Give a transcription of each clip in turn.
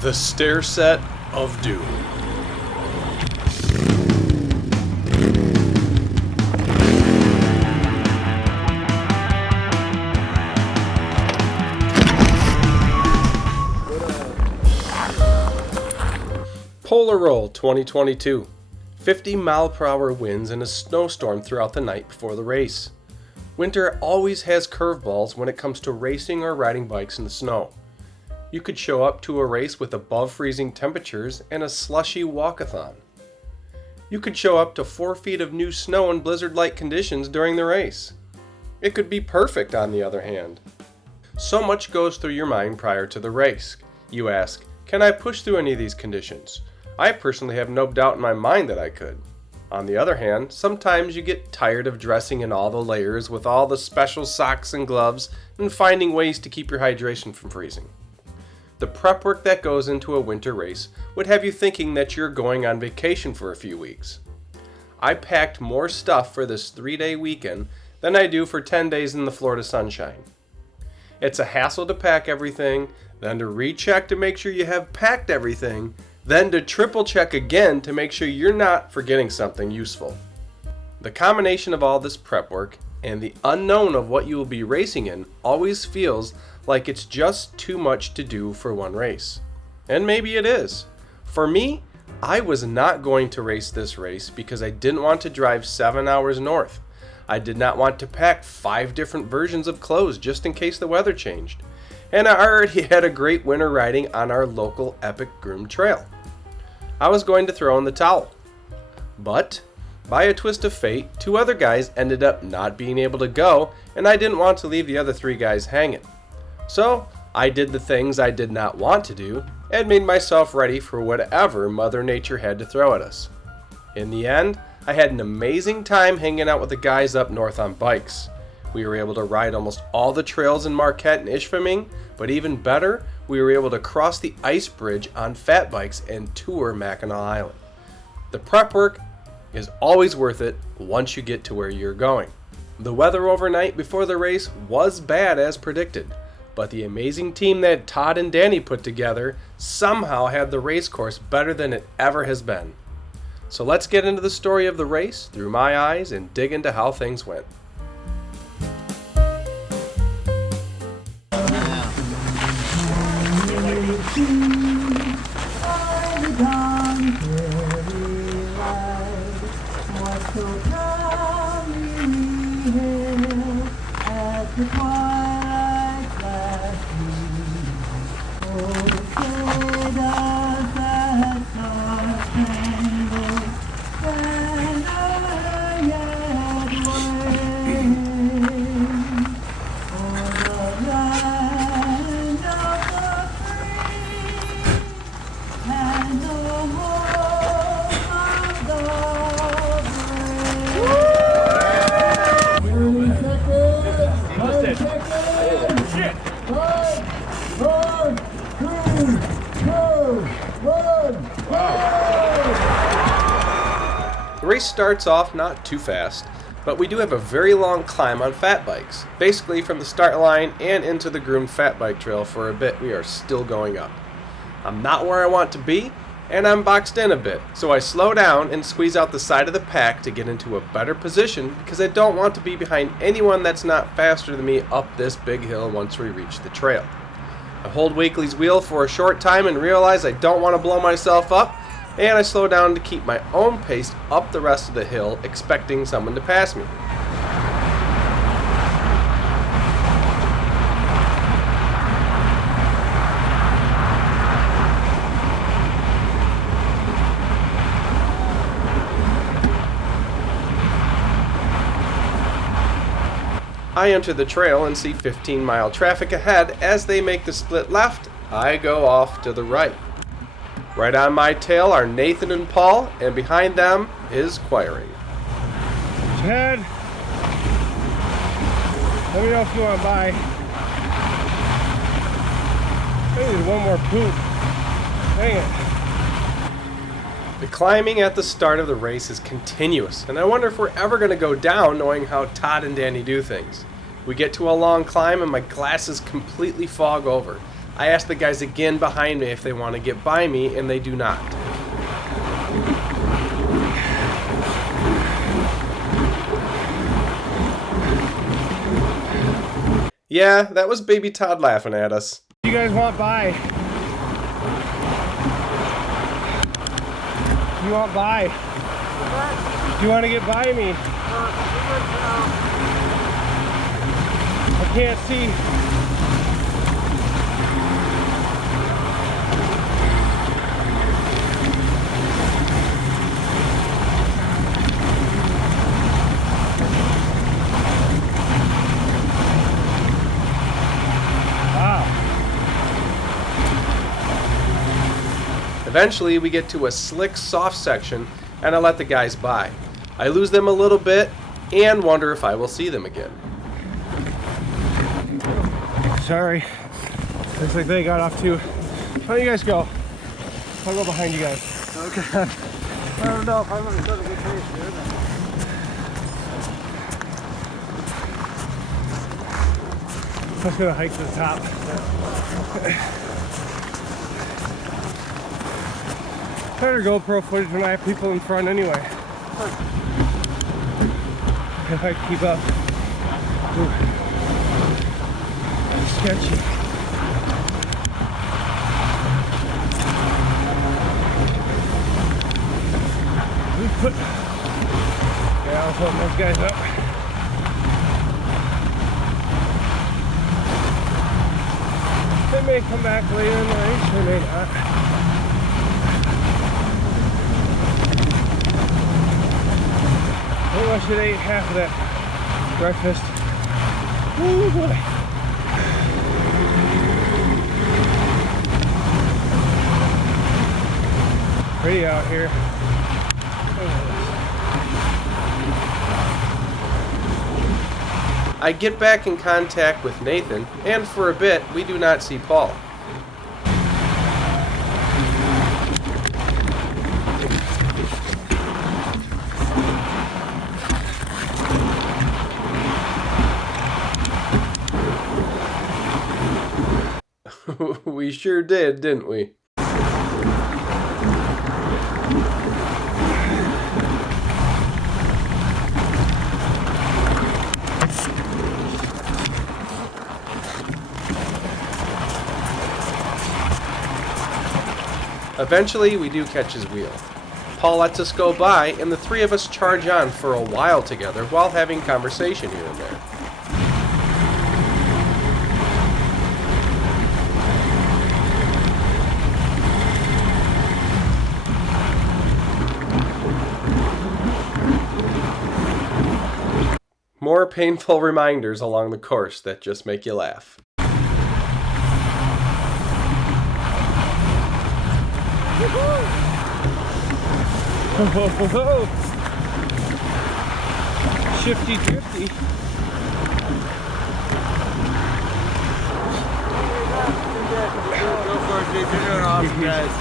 The stair set of doom. Polar Roll 2022. 50-mile-per-hour winds and a snowstorm throughout the night before the race. Winter always has curveballs when it comes to racing or riding bikes in the snow. You could show up to a race with above freezing temperatures and a slushy walkathon. You could show up to 4 feet of new snow in blizzard-like conditions during the race. It could be perfect on the other hand. So much goes through your mind prior to the race. You ask, can I push through any of these conditions? I personally have no doubt in my mind that I could. On the other hand, sometimes you get tired of dressing in all the layers with all the special socks and gloves and finding ways to keep your hydration from freezing. The prep work that goes into a winter race would have you thinking that you're going on vacation for a few weeks. I packed more stuff for this 3-day weekend than I do for 10 days in the Florida sunshine. It's a hassle to pack everything, then to recheck to make sure you have packed everything, then to triple check again to make sure you're not forgetting something useful. The combination of all this prep work and the unknown of what you will be racing in always feels like it's just too much to do for one race. And maybe it is. For me, I was not going to race this race because I didn't want to drive 7 hours north. I did not want to pack 5 different versions of clothes just in case the weather changed. And I already had a great winter riding on our local epic groomed trail. I was going to throw in the towel. But, by a twist of fate, 2 other guys ended up not being able to go, and I didn't want to leave the other 3 guys hanging. So, I did the things I did not want to do, and made myself ready for whatever Mother Nature had to throw at us. In the end, I had an amazing time hanging out with the guys up north on bikes. We were able to ride almost all the trails in Marquette and Ishpeming, but even better, we were able to cross the ice bridge on fat bikes and tour Mackinac Island. The prep work is always worth it once you get to where you're going. The weather overnight before the race was bad as predicted, but the amazing team that Todd and Danny put together somehow had the race course better than it ever has been. So let's get into the story of the race through my eyes and dig into how things went. The race starts off not too fast, but we do have a very long climb on fat bikes. Basically from the start line and into the groomed fat bike trail for a bit, we are still going up. I'm not where I want to be, and I'm boxed in a bit, so I slow down and squeeze out the side of the pack to get into a better position because I don't want to be behind anyone that's not faster than me up this big hill once we reach the trail. I hold Wakely's wheel for a short time and realize I don't want to blow myself up, and I slow down to keep my own pace up the rest of the hill, expecting someone to pass me. I enter the trail and see 15-mile traffic ahead. As they make the split left, I go off to the right. Right on my tail are Nathan and Paul, and behind them is Quiring. Chad, let me know if you want to buy. I need one more poop. Dang it. The climbing at the start of the race is continuous, and I wonder if we're ever going to go down knowing how Todd and Danny do things. We get to a long climb and my glasses completely fog over. I ask the guys again behind me if they want to get by me, and they do not. Yeah, that was Baby Todd laughing at us. You guys want by? You want by? Do you want to get by me? I can't see. Eventually, we get to a slick, soft section, and I let the guys by. I lose them a little bit, and wonder if I will see them again. Sorry. Looks like they got off too. Why don't you guys go? I'll go behind you guys. Okay. I don't know if I'm going to set a good pace, dude. I'm just going to hike to the top. Better GoPro footage when I have people in front anyway. If I keep up. Ooh. Sketchy. Yeah, I'll put those guys up. They may come back later in the race, they may not. I should have ate half of that breakfast. Ooh, boy. Pretty out here. I get back in contact with Nathan, and for a bit, we do not see Paul. We sure did, didn't we? Eventually, we do catch his wheel. Paul lets us go by, and the three of us charge on for a while together while having conversation here and there. More painful reminders along the course that just make you laugh. Shifty drifty. Go for it, dude. You're doing awesome, guys.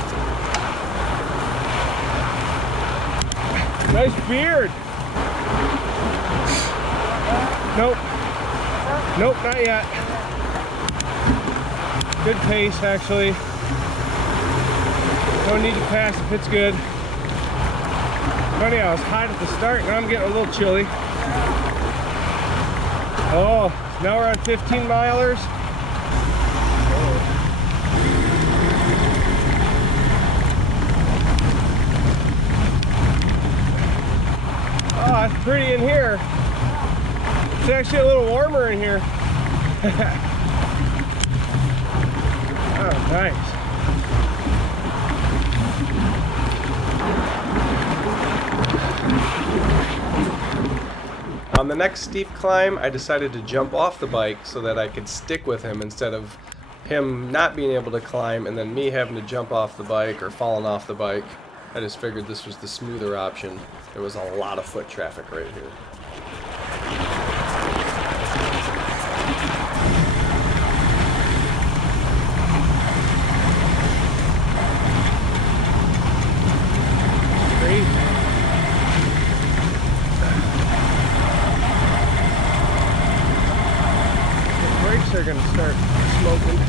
Nice beard. Nope. Nope, not yet. Good pace, actually. Don't need to pass if it's good. Funny, I was hot at the start, now I'm getting a little chilly. Oh, now we're on 15 milers. Oh, it's pretty in here. It's actually a little warmer in here. Oh, nice. On the next steep climb, I decided to jump off the bike so that I could stick with him instead of him not being able to climb and then me having to jump off the bike or falling off the bike. I just figured this was the smoother option. There was a lot of foot traffic right here. They're gonna start smoking.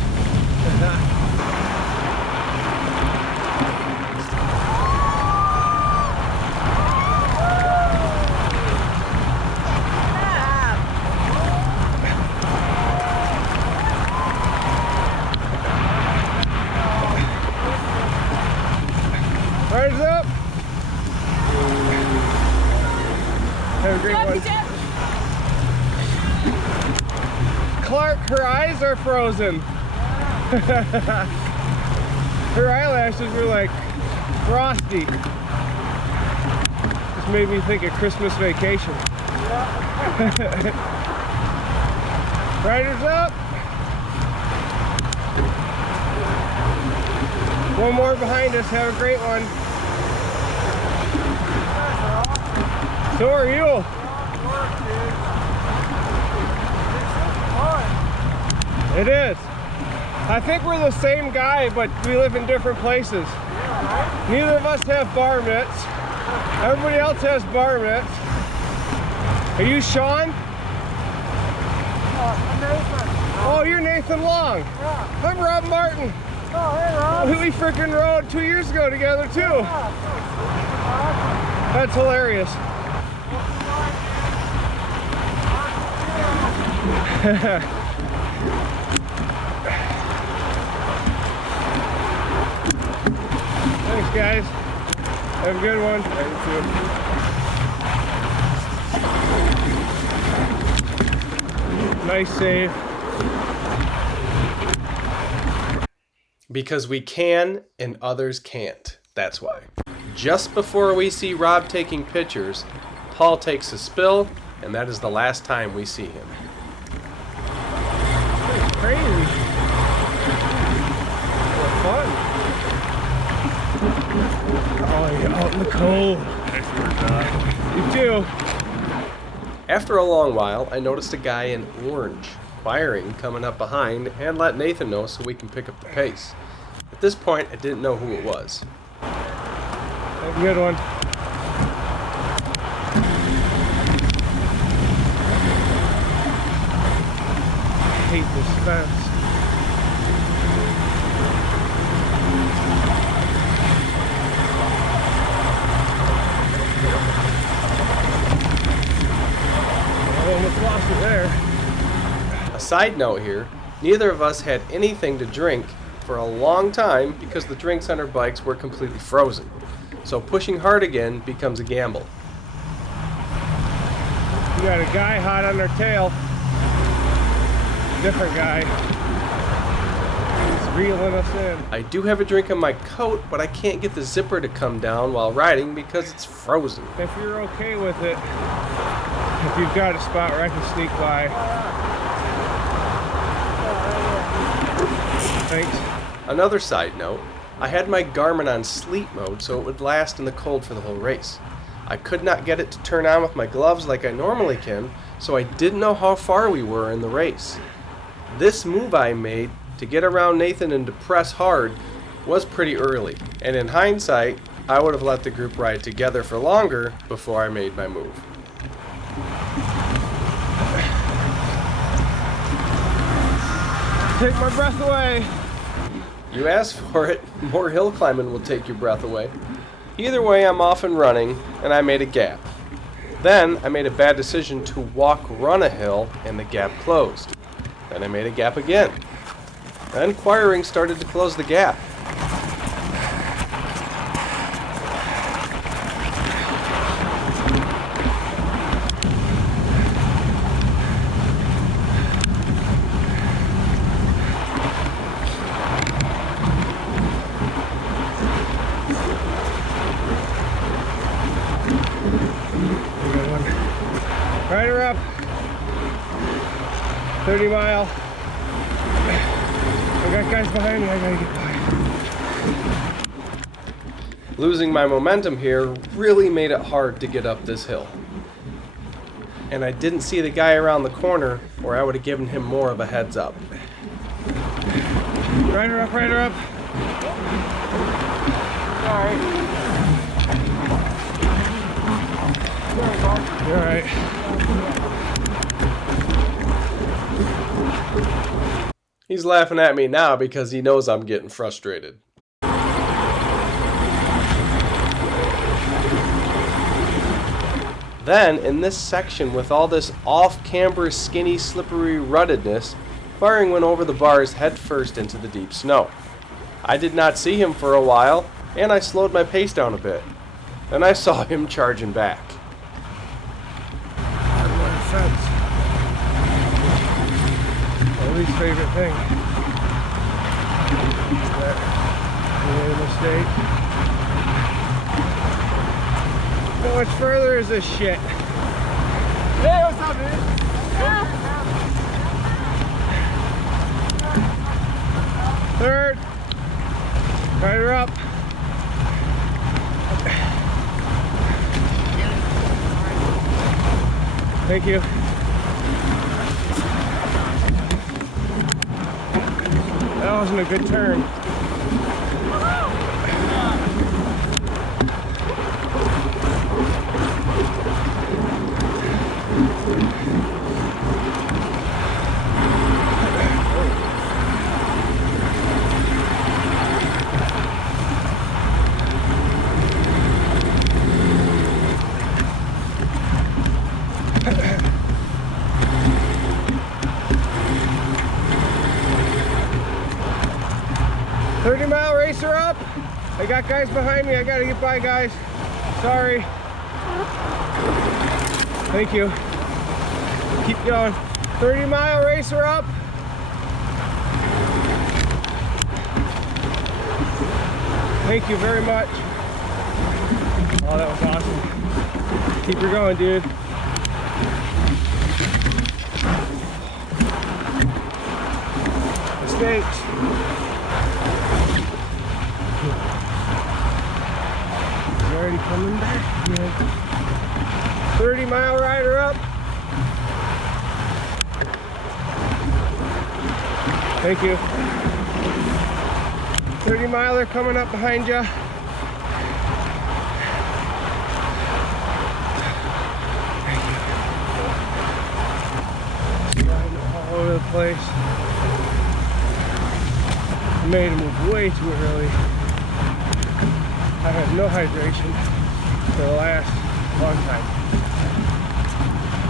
Rise up. Have a great one. Clark, her eyes are frozen. Her eyelashes were like frosty. Just made me think of Christmas Vacation. Riders up. One more behind us. Have a great one. So are you. It is. I think we're the same guy, but we live in different places. Neither of us have bar mitts. Everybody else has bar mitts. Are you Sean? I'm Nathan. Oh, you're Nathan Long. Yeah. I'm Rob Martin. Oh, hey, Rob. We freaking rode 2 years ago together too. Yeah. That's hilarious. Thanks, guys. Have a good one. Nice save. Because we can and others can't. That's why. Just before we see Rob taking pictures, Paul takes a spill, and that is the last time we see him. That's crazy. What fun. Oh, you're out in the cold. You too. After a long while, I noticed a guy in orange firing coming up behind and let Nathan know so we can pick up the pace. At this point, I didn't know who it was. Have a good one. I hate this fence. I almost lost it there. A side note here, neither of us had anything to drink for a long time because the drinks on our bikes were completely frozen. So pushing hard again becomes a gamble. We got a guy hot on our tail. Different guy. He's reeling us in. I do have a drink on my coat, but I can't get the zipper to come down while riding because it's frozen. If you're okay with it, if you've got a spot where I can sneak by. Thanks. Another side note, I had my Garmin on sleep mode so it would last in the cold for the whole race. I could not get it to turn on with my gloves like I normally can, so I didn't know how far we were in the race. This move I made to get around Nathan and to press hard was pretty early, and in hindsight, I would have let the group ride together for longer before I made my move. Take my breath away. You asked for it, more hill climbing will take your breath away. Either way, I'm off and running, and I made a gap. Then I made a bad decision to run a hill, and the gap closed. Then I made a gap again. Then quiring started to close the gap. Rider up. 30 mile. I got guys behind me. I gotta get by. Losing my momentum here really made it hard to get up this hill. And I didn't see the guy around the corner, or I would have given him more of a heads up. Rider up, rider up. Sorry. There we go. You're all right. He's laughing at me now because he knows I'm getting frustrated. Then, in this section with all this off-camber, skinny, slippery ruttedness, firing went over the bars head first into the deep snow. I did not see him for a while, and I slowed my pace down a bit. Then I saw him charging back. Sense. My least favorite thing. That made a mistake. How much further is this shit? Hey, what's up, dude? Third. Rider up. Thank you. That wasn't a good turn. .30-mile racer up. I got guys behind me. I gotta get by, guys. Sorry. Thank you. Keep going. 30-mile racer up. Thank you very much. Oh, that was awesome. Keep her going, dude. Mistakes. Already coming back again. 30-mile rider up. Thank you. 30-miler coming up behind you. Thank you. Riding all over the place. I made a move way too early. I had no hydration for the last long time.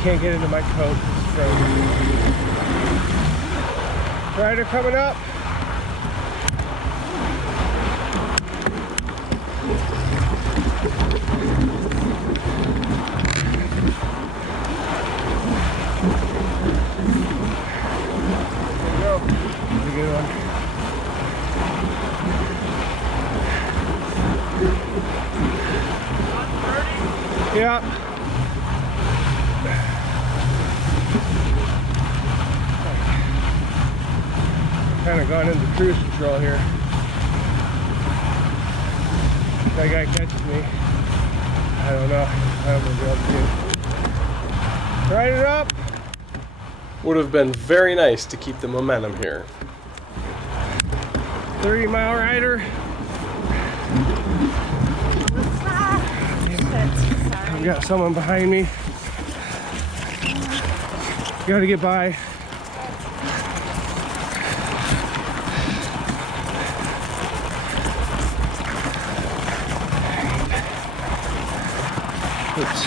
Can't get into my coat. It's frozen. Rider coming up. There we go. That's a good one. Yeah. Kind of gone into cruise control here. If that guy catches me, I don't know. I don't know what to do. Ride it up. Would have been very nice to keep the momentum here. 30-mile rider. I've got someone behind me. Gotta get by. Oops.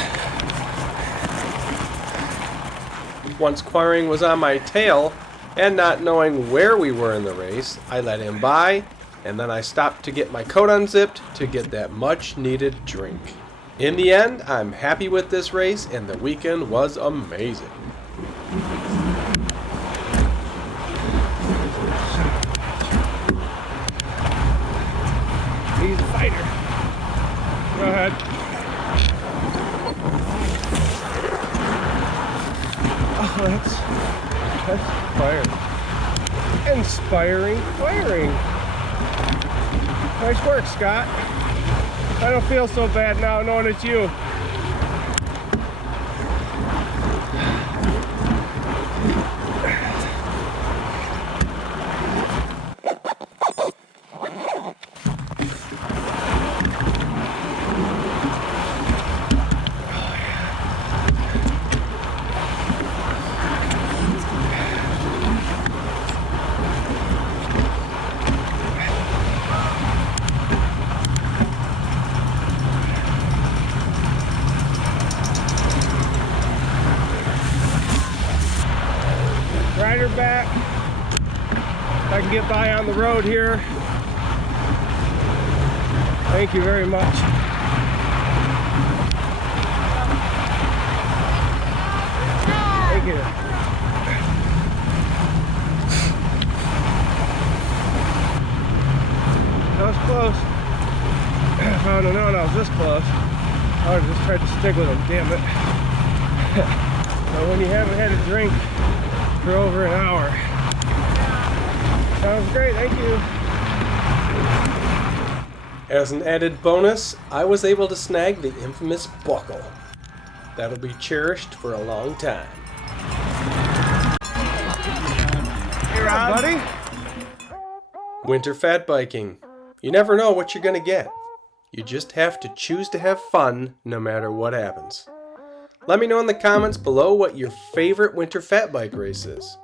Once Quarring was on my tail, and not knowing where we were in the race, I let him by, and then I stopped to get my coat unzipped to get that much needed drink. In the end, I'm happy with this race, and the weekend was amazing. He's a fighter. Go ahead. Oh, that's fire. Inspiring firing. Nice work, Scott. I don't feel so bad now knowing it's you. Rider back. I can get by on the road here. Thank you very much. Thank you. That was close. If I would have known I was this close, I would have just tried to stick with them, damn it. But when you haven't had a drink for over an hour. Sounds great, thank you. As an added bonus, I was able to snag the infamous buckle. That'll be cherished for a long time. Hey, Rob. Buddy? Winter fat biking. You never know what you're gonna get. You just have to choose to have fun no matter what happens. Let me know in the comments below what your favorite winter fat bike race is.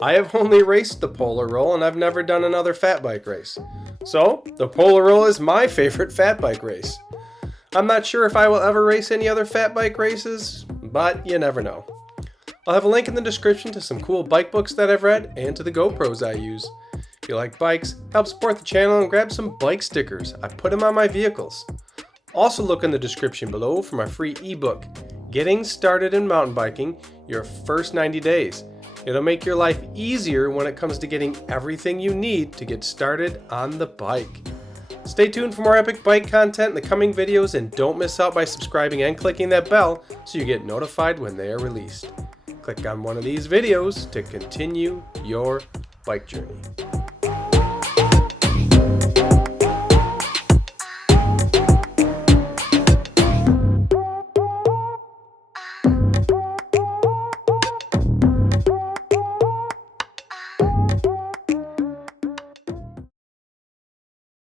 I have only raced the Polar Roll and I've never done another fat bike race. So, the Polar Roll is my favorite fat bike race. I'm not sure if I will ever race any other fat bike races, but you never know. I'll have a link in the description to some cool bike books that I've read and to the GoPros I use. If you like bikes, help support the channel and grab some bike stickers. I put them on my vehicles. Also look in the description below for my free ebook, Getting Started in Mountain Biking, Your First 90 Days. It'll make your life easier when it comes to getting everything you need to get started on the bike. Stay tuned for more epic bike content in the coming videos and don't miss out by subscribing and clicking that bell so you get notified when they are released. Click on one of these videos to continue your bike journey.